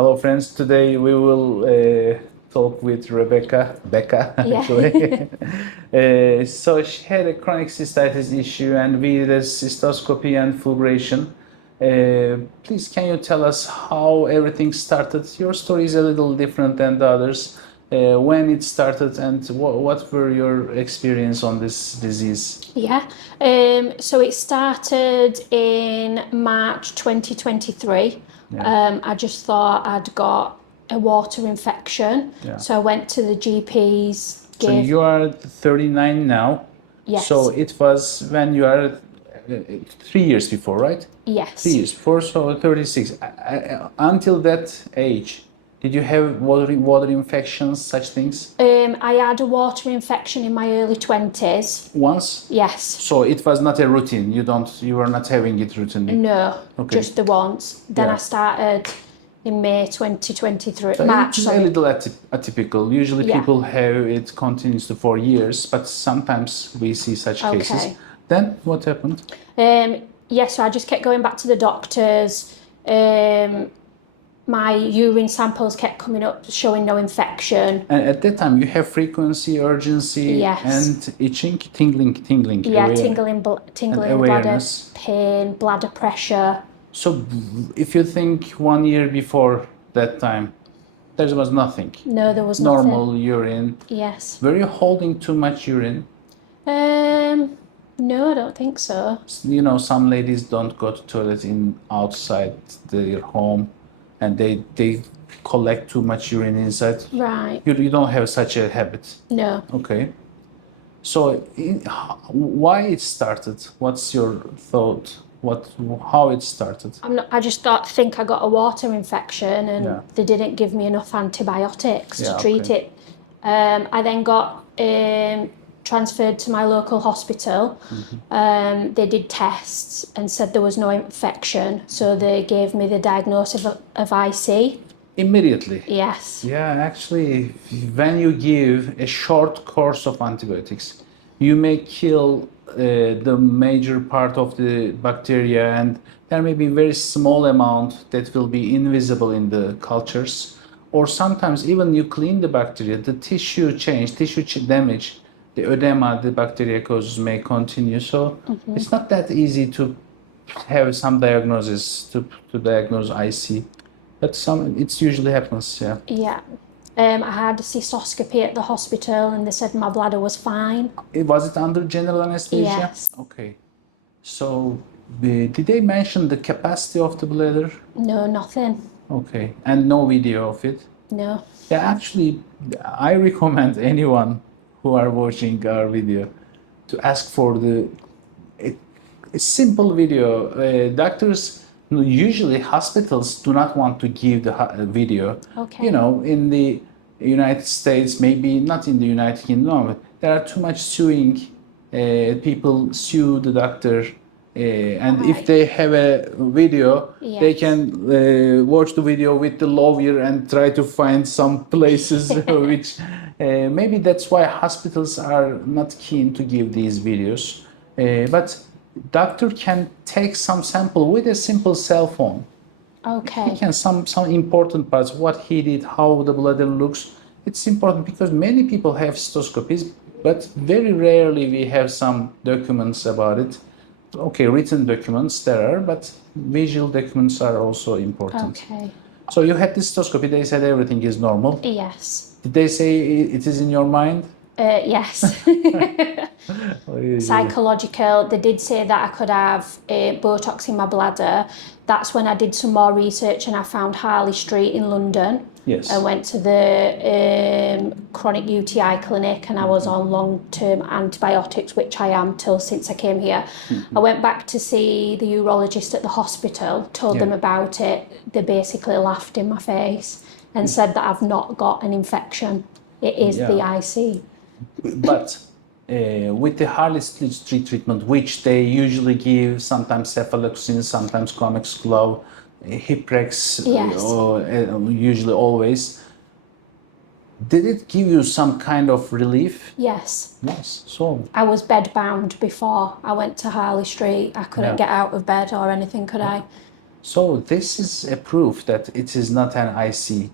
Hello, friends. Today we will talk with Becca, actually. So she had a chronic cystitis issue, and we did a cystoscopy and fulguration. Please, can you tell us how everything started? Your story is a little different than the others. When it started, and what were your experience on this disease? Yeah, so it started in March 2023. Yeah. I just thought I'd got a water infection. Yeah. So I went to the GPs, So you are 39 now. Yes. So it was when you are 3 years before, right? Yes. 3 years before, so 36. Until that age, did you have water infections, such things? I had a water infection in my early 20s. Once? Yes. So it was not a routine. You were not having it routinely. No, Okay. just the once. Then Yeah. I started in May 2023. So March, it's a sorry. little atypical. Usually Yeah. people have it continues to 4 years, but sometimes we see such cases. Okay. Then what happened? So I just kept going back to the doctors. My urine samples kept coming up showing no infection. And at that time, you have frequency, urgency, Yes. and itching, tingling. Yeah, aware- tingling and bladder, awareness. pain, bladder pressure. So if you think 1 year before that time, there was nothing. No, there was Normal urine. Yes. Were you holding too much urine? No, I don't think so. You know, some ladies don't go to toilet outside their home, and they collect too much urine inside. Right. You don't have such a habit. No. Okay. So why it started? What's your thought? How it started? I just think I got a water infection and Yeah. they didn't give me enough antibiotics Yeah, to treat okay. it. I then got transferred to my local hospital. They did tests and said there was no infection, so they gave me the diagnosis of IC. Immediately. Yes. Yeah, actually, when you give a short course of antibiotics, you may kill the major part of the bacteria, and there may be a very small amount that will be invisible in the cultures. Or sometimes even you clean the bacteria, the tissue damage, the edema the bacteria causes may continue. So it's not that easy to have some diagnosis to diagnose IC. But it usually happens, yeah. Yeah. I had a cystoscopy at the hospital and they said my bladder was fine. Was it under general anesthesia? Yes. Okay. So did they mention the capacity of the bladder? No, nothing. Okay. And no video of it? No. Yeah, actually, I recommend anyone who are watching our video to ask for a simple video. Doctors, usually hospitals do not want to give the video. Okay. You know, in the United States, maybe not in the United Kingdom, but there are too much suing. People sue the doctor. And if Right. they have a video, they Yes. can watch the video with the lawyer and try to find some places which maybe that's why hospitals are not keen to give these videos. But doctor can take some sample with a simple cell phone. Okay. He can some important parts, what he did, how the bladder looks. It's important because many people have cystoscopies, but very rarely we have some documents about it. Okay, written documents there are, but visual documents are also important. Okay. So you had this cystoscopy, they said everything is normal. Yes. Did they say it is in your mind? Yes. Psychological. They did say that I could have Botox in my bladder. That's when I did some more research and I found Harley Street in London. Yes. I went to the chronic UTI clinic and I was on long-term antibiotics, which I am since I came here. I went back to see the urologist at the hospital, told them about it. They basically laughed in my face and said that I've not got an infection. It is the IC. But with the Harley Street treatment, which they usually give, sometimes cephaloxin, sometimes Comex glove, Hiprex, Yes. Usually always. Did it give you some kind of relief? Yes. Yes. So I was bedbound before I went to Harley Street. I couldn't get out of bed or anything, could I? So this is a proof that it is not an IC.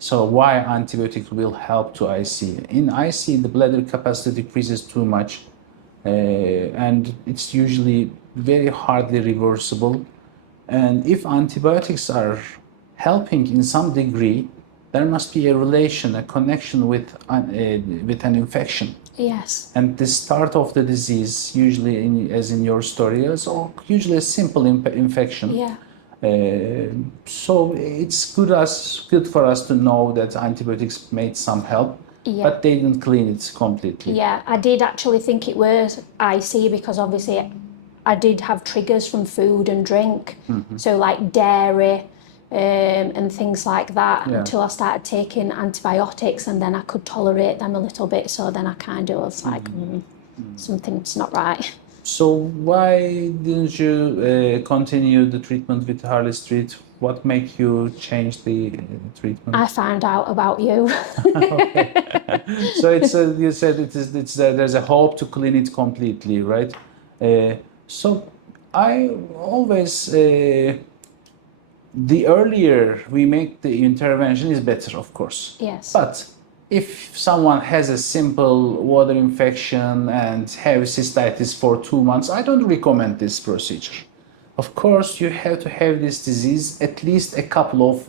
So why antibiotic will help to IC? In IC, the bladder capacity decreases too much, and it's usually very hardly reversible. And if antibiotics are helping in some degree, there must be a relation, a connection with an infection. Yes. And the start of the disease, usually as in your story, is usually a simple infection. Yeah. So it's good for us to know that antibiotics made some help, Yeah. but they didn't clean it completely. Yeah, I did actually think it was IC because obviously I did have triggers from food and drink, so like dairy and things like that, Yeah. until I started taking antibiotics, and then I could tolerate them a little bit, so then I kind of was like, something's not right. So why didn't you continue the treatment with Harley Street? What made you change the treatment? I found out about you. So you said there's a hope to clean it completely, right? So I always the earlier we make the intervention is better, of course. Yes. But if someone has a simple water infection and have cystitis for 2 months, I don't recommend this procedure. Of course, you have to have this disease at least a couple of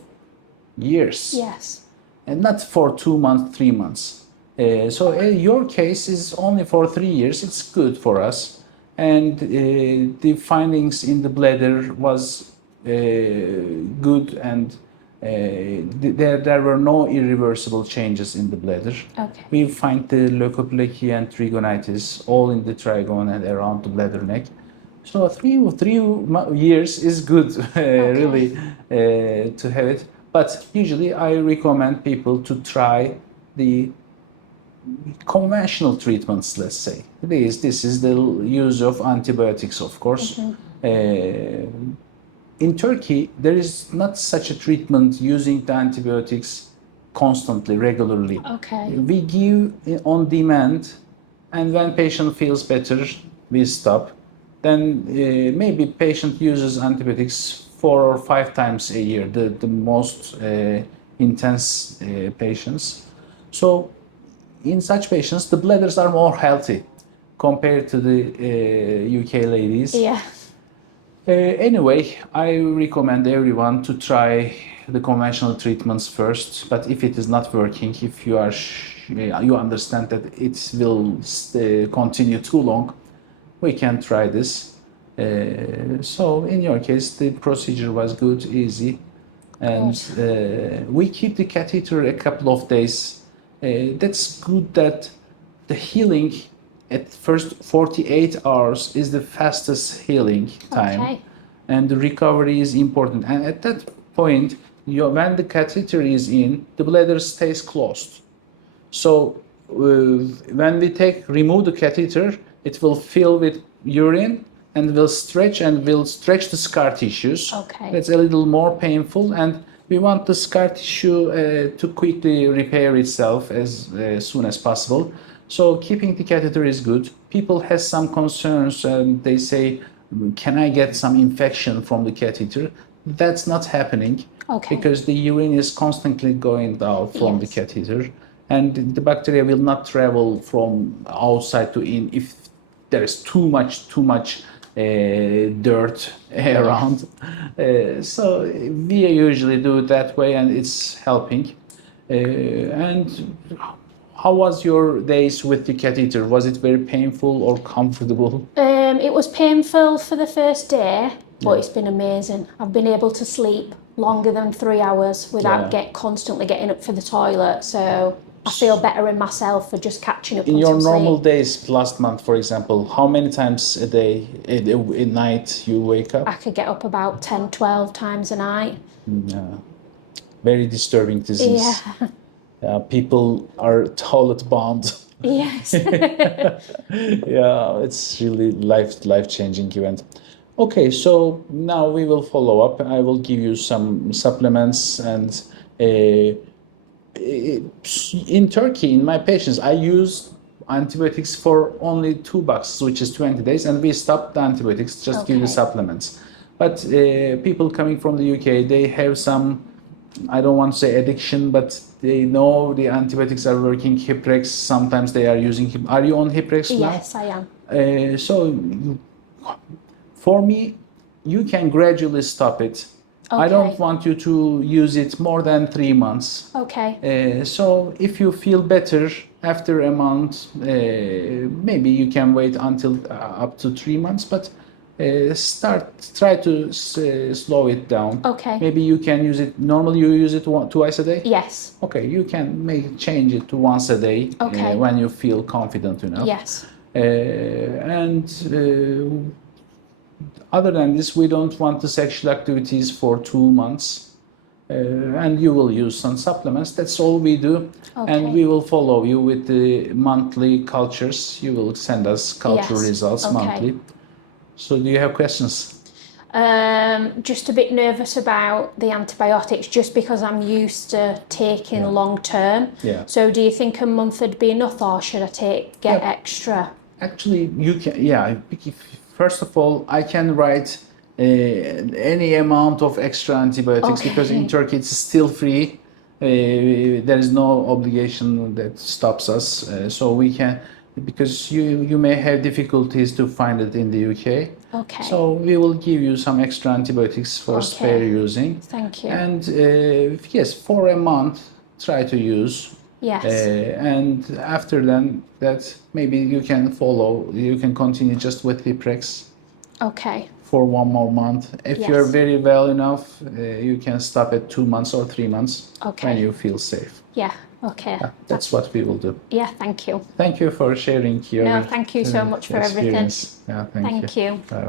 years, Yes. and not for 2 months, 3 months. So your case is only for 3 years. It's good for us, and the findings in the bladder was good, and there were no irreversible changes in the bladder. Okay. We find the leukoplakia and trigonitis all in the trigone and around the bladder neck. So 3 years is good, really, to have it. But usually I recommend people to try the conventional treatments, let's say. This is the use of antibiotics, of course. In Turkey, there is not such a treatment using the antibiotics constantly, regularly. Okay. We give on demand, and when patient feels better, we stop. Then maybe patient uses antibiotics 4 or 5 times a year, the most intense patients. So in such patients, the bladders are more healthy compared to the UK ladies. Yeah. Anyway, I recommend everyone to try the conventional treatments first. But if it is not working, if you understand that it will continue too long, we can try this. So in your case, the procedure was good, easy, and we keep the catheter a couple of days. That's good that the healing at first 48 hours is the fastest healing time. Okay. And the recovery is important. And at that point, when the catheter is in, the bladder stays closed. So when we remove the catheter, it will fill with urine and will stretch the scar tissues. Okay. It's a little more painful, and we want the scar tissue to quickly repair itself as soon as possible. So keeping the catheter is good. People have some concerns, and they say, can I get some infection from the catheter? That's not happening. Okay. Because the urine is constantly going out from the catheter, and the bacteria will not travel from outside to in if there is too much dirt around. So we usually do it that way, and it's helping. And how was your days with the catheter? Was it very painful or comfortable? It was painful for the first day, but it's been amazing. I've been able to sleep longer than 3 hours without constantly getting up for the toilet. So I feel better in myself for just catching up In on your some normal sleep. days, last month, for example, how many times a day, a night you wake up? I could get up about 10, 12 times a night. Very disturbing disease. Yeah. People are toilet bound. Yes. Yeah, it's really life-changing event. Okay, so now we will follow up. I will give you some supplements, and in Turkey, in my patients, I use antibiotics for only 2 boxes, which is 20 days, and we stop the antibiotics, just give the Okay. supplements. But people coming from the UK, they have some, I don't want to say addiction, but they know the antibiotics are working. Hiprex, sometimes they are using. Are you on Hiprex now? Yes, I am. So for me, you can gradually stop it. I don't want you to use it more than 3 months. Okay. So if you feel better after a month, maybe you can wait until up to 3 months, but try to slow it down. Okay. Maybe you can use it, normally you use it twice a day? Yes. Okay, you can change it to once a day Okay. when you feel confident enough. Yes. Other than this, we don't want the sexual activities for 2 months. And you will use some supplements. That's all we do. Okay. And we will follow you with the monthly cultures. You will send us culture results monthly. So do you have questions? Just a bit nervous about the antibiotics, just because I'm used to taking long term. Yeah. So do you think a month would be enough, or should I get extra? Actually, you can, first of all, I can write any amount of extra antibiotics because in Turkey it's still free. There is no obligation that stops us. So we can, because you may have difficulties to find it in the UK. Okay. So we will give you some extra antibiotics for spare using. Thank you. And yes, for a month, try to use. Yes. And after that, maybe you can continue just with Hiprex. Okay. For 1 more month. If you're very well enough, you can stop at 2 months or 3 months when you feel safe. Yeah. Okay. That's what we will do. Yeah. Thank you. Thank you for sharing your No, thank you so much for everything. Yeah, thank you. Thank you.